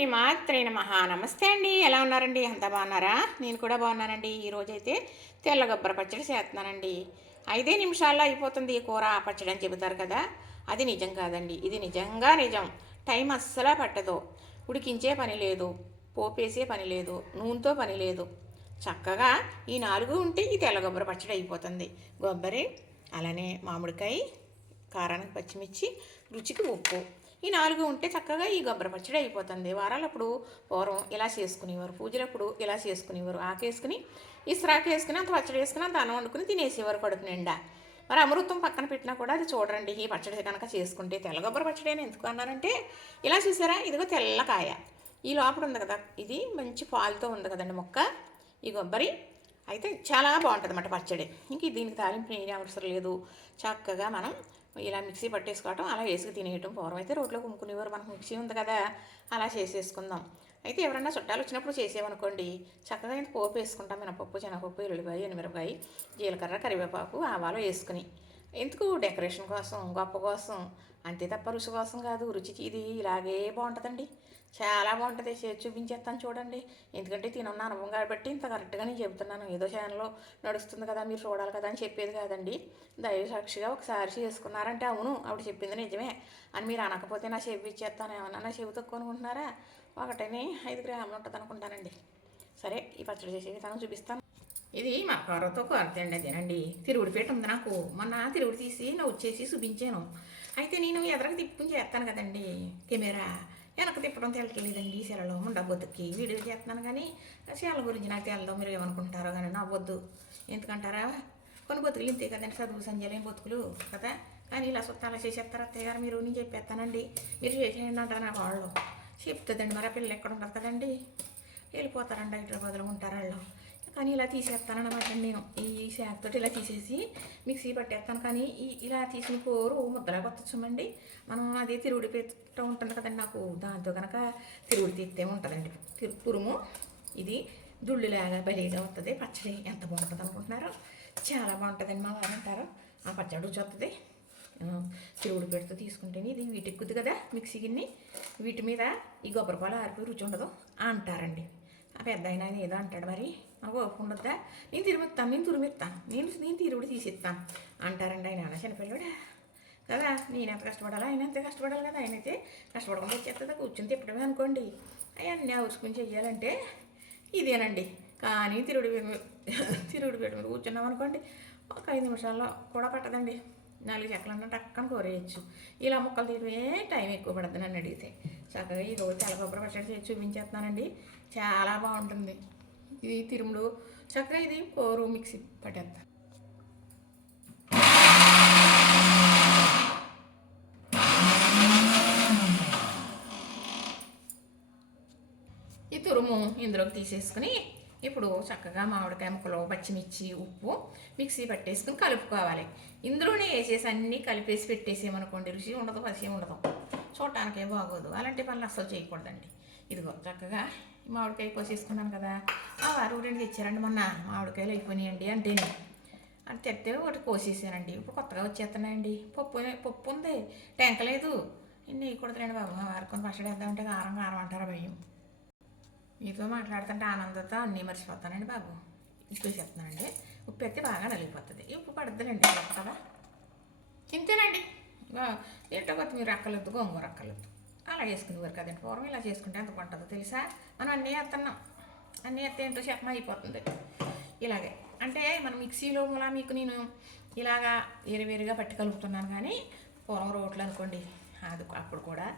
శ్రీమాత్రే నమః. నమస్తే అండి. ఎలా ఉన్నారండి? అంతా బాగున్నారా? నేను కూడా బాగున్నానండి. ఈరోజైతే తెల్ల గొబ్బర పచ్చడి చేస్తున్నానండి. 5 నిమిషాల్లో అయిపోతుంది ఈ కూర ఆ పచ్చడి అని చెబుతారు కదా, అది నిజం కాదండి. ఇది నిజంగా నిజం. టైం అస్సలా పట్టదు. ఉడికించే పని లేదు, పోపేసే పని లేదు, నూనెతో పని లేదు. చక్కగా ఈ 4 ఉంటే ఈ తెల్ల గొబ్బర పచ్చడి అయిపోతుంది. కొబ్బరి, అలానే మామిడికాయ, కారానికి పచ్చిమిర్చి, రుచికి ఉప్పు, ఈ 4 ఉంటే చక్కగా ఈ గొబ్బర పచ్చడి అయిపోతుంది. వారాలప్పుడు పూర్వం ఇలా చేసుకునేవారు, పూజలప్పుడు ఇలా చేసుకునేవారు. ఆకేసుకుని ఇస్రాకు వేసుకుని అంత పచ్చడి వేసుకుని అంత అన్నం వండుకుని తినేసేవారు కడుపు నిండా. మరి అమృతం పక్కన పెట్టినా కూడా అది చూడండి, ఈ పచ్చడి కనుక చేసుకుంటే తెల్ల గొబ్బర పచ్చడి అని ఎందుకు అన్నారంటే, ఇలా చూసారా, ఇదిగో తెల్లకాయ, ఈ లోపల ఉంది కదా, ఇది మంచి పాలుతో ఉంది కదండి మొక్క, ఈ కొబ్బరి అయితే చాలా బాగుంటుంది అన్నమాట పచ్చడి. ఇంక దీనికి తాలింపు ఏం అవసరం లేదు. చక్కగా మనం ఇలా మిక్సీ పట్టేసుకోవటం, అలా వేసుకు తినేయటం. పూర్వం అయితే రోట్లో కుమ్ముకునేవారు, మనకు మిక్సీ ఉంది కదా, అలా చేసేసుకుందాం. అయితే ఎవరన్నా చుట్టాలు వచ్చినప్పుడు చేసేవనుకోండి, చక్కగా ఇంత పోపు వేసుకుంటాం. మినపప్పు, శనగపప్పు, ఎల్లుల్లిపాయ, ఎండుమిరపకాయ, జీలకర్ర, కరివేపాకు, ఆవాలు వేసుకుని, ఎందుకు డెకరేషన్ కోసం, గొప్ప కోసం, అంతే తప్ప రుచి కోసం కాదు. రుచికి ఇది ఇలాగే బాగుంటుందండి, చాలా బాగుంటుంది. చేసి చూపించేస్తాను చూడండి. ఎందుకంటే తినున్న అనుభవం కాబట్టి ఇంత కరెక్ట్గా నేను చెబుతున్నాను. ఏదో ఛానల్లో నడుస్తుంది కదా, మీరు చూడాలి కదా అని చెప్పేది కాదండి. దైవ సాక్షిగా ఒకసారి చేసుకున్నారంటే అవును ఆవిడ చెప్పింది నిజమే అని మీరు అనకపోతే నా చెవి ఇచ్చేస్తాను. ఏమన్నా నా చెవి తక్కువ అనుకుంటున్నారా? 1.5 గ్రాములు ఉంటుంది అనుకుంటానండి. సరే, ఈ పచ్చడి చేసే విధానం చూపిస్తాను. ఇది మా కూరతో కొరతండి అదేనండి. తిరుగుడు పీట ఉంది నాకు. మొన్న తిరుగుడు తీసి నువ్వు వచ్చేసి చూపించాను. అయితే నేను ఎదరకు తిప్పుకుని చేస్తాను కదండి కెమెరా, వెనక తిప్పడం తెలియలేదండి. సెలలో ఉండబొద్దుకి వీడియో చేస్తున్నాను కానీ సెల గురించి నాకు తెలదు. మీరు ఏమనుకుంటారో కానీ నా వద్దు. ఎందుకంటారా, కొన్ని బతుకులు ఇంతే కదండి, చదువు సంజలేం బతుకులు కదా. కానీ ఇలా అలా చేసేస్తారు అత్తయ్య గారు, మీరు నేను చెప్పేస్తానండి, మీరు చేసేయండి అంటారు నా వాళ్ళు. చెప్తుందండి, మరి ఆ పిల్లలు ఎక్కడ ఉంటారు కదండి, వెళ్ళిపోతారండి, హైదరాబాద్లో ఉంటారు వాళ్ళు. కానీ ఇలా తీసేస్తానన్నమాట నేను. ఈ శాఖతో ఇలా తీసేసి మిక్సీ పట్టేస్తాను. కానీ ఇలా తీసిన కూర ముద్దలా కొత్తచ్చామండి మనం. అదే తిరుగుడు పెట్ట ఉంటుంది కదండి నాకు, దాంతో కనుక తిరుగుడు తీస్తే ఉంటుందండి తురుము. ఇది దుళ్ళులాగా బలిగా వస్తుంది పచ్చడి. ఎంత బాగుంటుంది అనుకుంటున్నారు? చాలా బాగుంటుందండి. మా వారు అంటారు ఆ పచ్చడి రుచి వస్తుంది తిరుగుడు పెడుతూ తీసుకుంటేనే. ఇది వీటెక్కుద్ది కదా మిక్సీ గిన్నె, వీటి మీద ఈ కొబ్బరిపాలు ఆరిపోయి రుచి ఉండదు అంటారండి. ఆ పెద్ద అయినా ఏదో అంటాడు, మరి నాకు ఓపిక ఉండొద్దా, నేను తురిమిస్తాను, నేను తిరుగుడు తీసిస్తాను అంటారండి. ఆయన అలా చనిపోయాడు కదా, నేను ఎంత కష్టపడాలి, ఆయన ఎంత కష్టపడాలి కదా. ఆయన అయితే కష్టపడకుండా వచ్చేస్తుందా, కూర్చొని తిప్పడమే అనుకోండి. అవన్నీ అవసరం చెయ్యాలంటే ఇదేనండి. కానీ తిరుగుడు పెట్టి మీద కూర్చున్నాం అనుకోండి, ఒక 5 నిమిషాల్లో కూడా పట్టదండి. 4 చెక్కలన్నా టక్కన కోరేయచ్చు. ఇలా ముక్కలు తీయడమే టైం ఎక్కువ పడుతుంది నన్ను అడిగితే. చక్కగా ఈరోజు తెల్ల కొబ్బరి పచ్చడి చేసి చూపించేస్తున్నానండి. చాలా బాగుంటుంది. ఇది తిరుములు చక్కగా ఇది కోరు మిక్సీ పట్టేస్తా. ఈ తురుము ఇందులోకి తీసేసుకుని ఇప్పుడు చక్కగా మామిడికాయ ముక్కలు, పచ్చిమిర్చి, ఉప్పు మిక్సీ పట్టేసుకుని కలుపుకోవాలి. ఇందులోనే వేసేసి అన్నీ కలిపేసి పెట్టేసేమనుకోండి, రుచి ఉండదు, పసి ఉండదు, చూడటానికే బాగోదు. అలాంటి పనులు అస్సలు చేయకూడదండి. ఇదిగో చక్కగా మామిడికాయ కోసేసుకున్నాను కదా, ఆ వారు 2 తెచ్చారండి మొన్న, మామిడికాయలు అయిపోయినాయండి అంటేనే. అంటే తెస్తే ఒకటి కోసేసానండి. ఇప్పుడు కొత్తగా వచ్చేస్తున్నాయండి. పప్పు ఉంది, టెంక లేదు, ఇన్ని వేయకూడదులేండి బాబు. మా వారికి కొన్ని పచ్చడి వేద్దామంటే కారం కారం అంటారా భయం. మీతో మాట్లాడుతుంటే ఆనందంతో అన్నీ మర్చిపోతానండి బాబు. ఉప్పు చెప్తున్నానండి, ఉప్పు అయితే బాగా నలిగిపోతుంది. ఉప్పు పడుతుందండి కదా, ఇంతేనండి. ఏంటో కొత్తిమీర అక్కలొద్దు, గోంగూర అక్కలొద్దు, అలా వేసుకునేవారు కదండి పూర్వం. ఇలా చేసుకుంటే ఎంత బాగుంటుందో తెలుసా. మనం అన్నీ వేస్తున్నాం, అన్నీ వేస్తే ఏంటో చెప్పమ అయిపోతుంది. ఇలాగే అంటే మనం మిక్సీలో మూలా మీకు నేను ఇలాగా వేరువేరుగా పట్టి కలుపుతున్నాను. కానీ పూర్వం రోట్లు అనుకోండి, అది అప్పుడు కూడా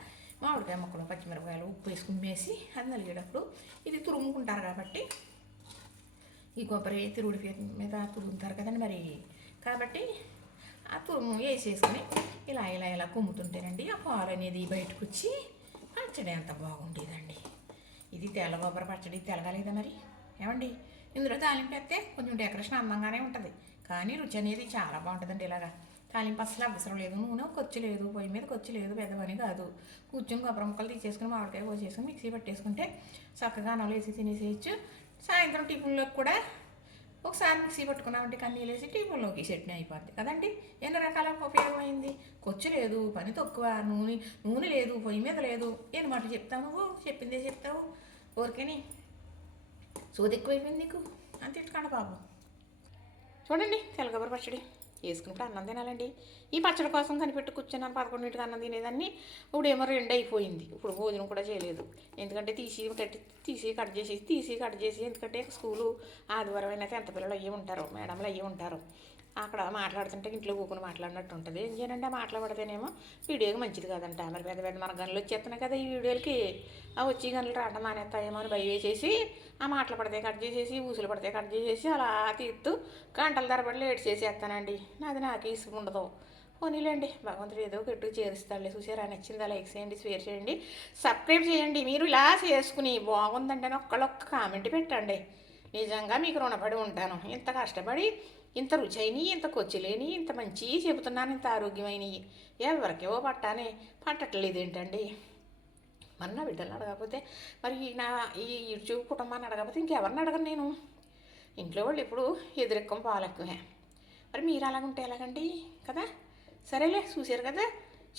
మామిడికాయ ముక్కలు, పచ్చిమిరపకాయలు, ఉప్పు వేసుకుని వేసి అది నలిగేటప్పుడు ఇది తురుముకుంటారు కాబట్టి, ఈ కొబ్బరి తిరుగుడి మీద తురుగుతారు కదండి మరి, కాబట్టి ఆ తురుము వేసేసుకుని ఇలా ఇలా ఇలా కుమ్ముతుంటేనండి ఆ పాలు అనేది బయటకు వచ్చి పచ్చడి ఎంత బాగుండేదండి. ఇది తెల్ల కొబ్బరి పచ్చడి తెలగలేదా మరి ఏమండి? ఇందులో తాలింపు వేస్తే కొంచెం డెకరేషన్ అందంగానే ఉంటుంది, కానీ రుచి అనేది చాలా బాగుంటుందండి. ఇలాగా తాలింపు అసలు అవసరం లేదు, నూనె ఖర్చు లేదు, పొయ్యి మీద ఖర్చు లేదు, పెద్ద పని కాదు. కూర్చొని కొబ్బరి ముక్కలు తీసేసుకుని మామిడికాయ కోసేసుకుని మిక్సీ పట్టేసుకుంటే చక్కగా అన్నంలో వేసి తినేసేయచ్చు. సాయంత్రం టిఫిన్లోకి కూడా ఒకసారి మిక్సీ పట్టుకున్నామంటే కన్నీళ్ళేసి టీపుల్లోకి చట్నీ అయిపోద్ది కదండి. ఎన్ని రకాల ఉపయోగమైంది. కొచ్చు లేదు, పని తక్కువ, నూనె లేదు, పొయ్యి మీద లేదు. ఏం మాట చెప్తావు నువ్వు? చెప్పిందే చెప్తావు ఊరికేని. సోది ఎక్కువైపోయింది నీకు అని తిట్టుకోండి బాబు. చూడండి తెల్లగొబ్బరి పచ్చడి వేసుకున్నప్పుడు అన్నం తినాలండి. ఈ పచ్చడి కోసం కనిపెట్టి కూర్చున్నాను 11ంటికి అన్నం తినేదాన్ని. ఇప్పుడేమో 2 అయిపోయింది. ఇప్పుడు భోజనం కూడా చేయలేదు. ఎందుకంటే తీసి కట్ చేసి ఎందుకంటే స్కూలు ఆదివారం అయినా 10th పిల్లలు అయ్యి ఉంటారు, మేడంలు అయ్యి ఉంటారు. అక్కడ మాట్లాడుతుంటే ఇంట్లో కూకుని మాట్లాడినట్టు ఉంటుంది. ఏం చేయనండి, మాట్లాడితేనేమో వీడియోకి మంచిది కాదంట. మరి పెద్ద పెద్ద మన గనులు వచ్చేస్తున్నాయి కదా ఈ వీడియోలకి. ఆ వచ్చి గనులు రావడం మానేస్తాయేమో అని భయం వేసేసి ఆ మాటలు పడితే కట్ చేసేసి ఊసులు పడితే కట్ చేసేసి అలా తీస్తూ గంటల తరబడి లేట్ చేసేస్తానండి. నాది నాకే ఇసుకు ఉండదు. పోనీలేండి, భగవంతుడు ఏదో గట్టిగా చేరుస్తాడులే. చూసారా, నచ్చిందా? లైక్ చేయండి, షేర్ చేయండి, సబ్స్క్రైబ్ చేయండి. మీరు ఇలా చేసుకుని బాగుందండి అని ఒక్క కామెంట్ పెట్టండి. నిజంగా మీకు రుణపడి ఉంటాను. ఇంత కష్టపడి ఇంత రుచైనవి, ఇంత కొచ్చులేని, ఇంత మంచి చెబుతున్నాను, ఇంత ఆరోగ్యమైనవి ఎవరికేవో పట్టట్లేదు ఏంటండి. మరి నా బిడ్డలను అడగకపోతే, మరి నా ఈ యూట్యూబ్ కుటుంబాన్ని అడగకపోతే ఇంకెవరిని అడగను నేను. ఇంట్లో వాళ్ళు ఎప్పుడు ఎదురెక్కం పాలెక్కువే. మరి మీరు అలాగుంటే ఎలాగండి కదా. సరేలే, చూసారు కదా,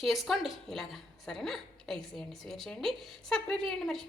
చేసుకోండి ఇలాగా. సరేనా, లైక్ చేయండి, షేర్ చేయండి, సబ్స్క్రైబ్ చేయండి మరి.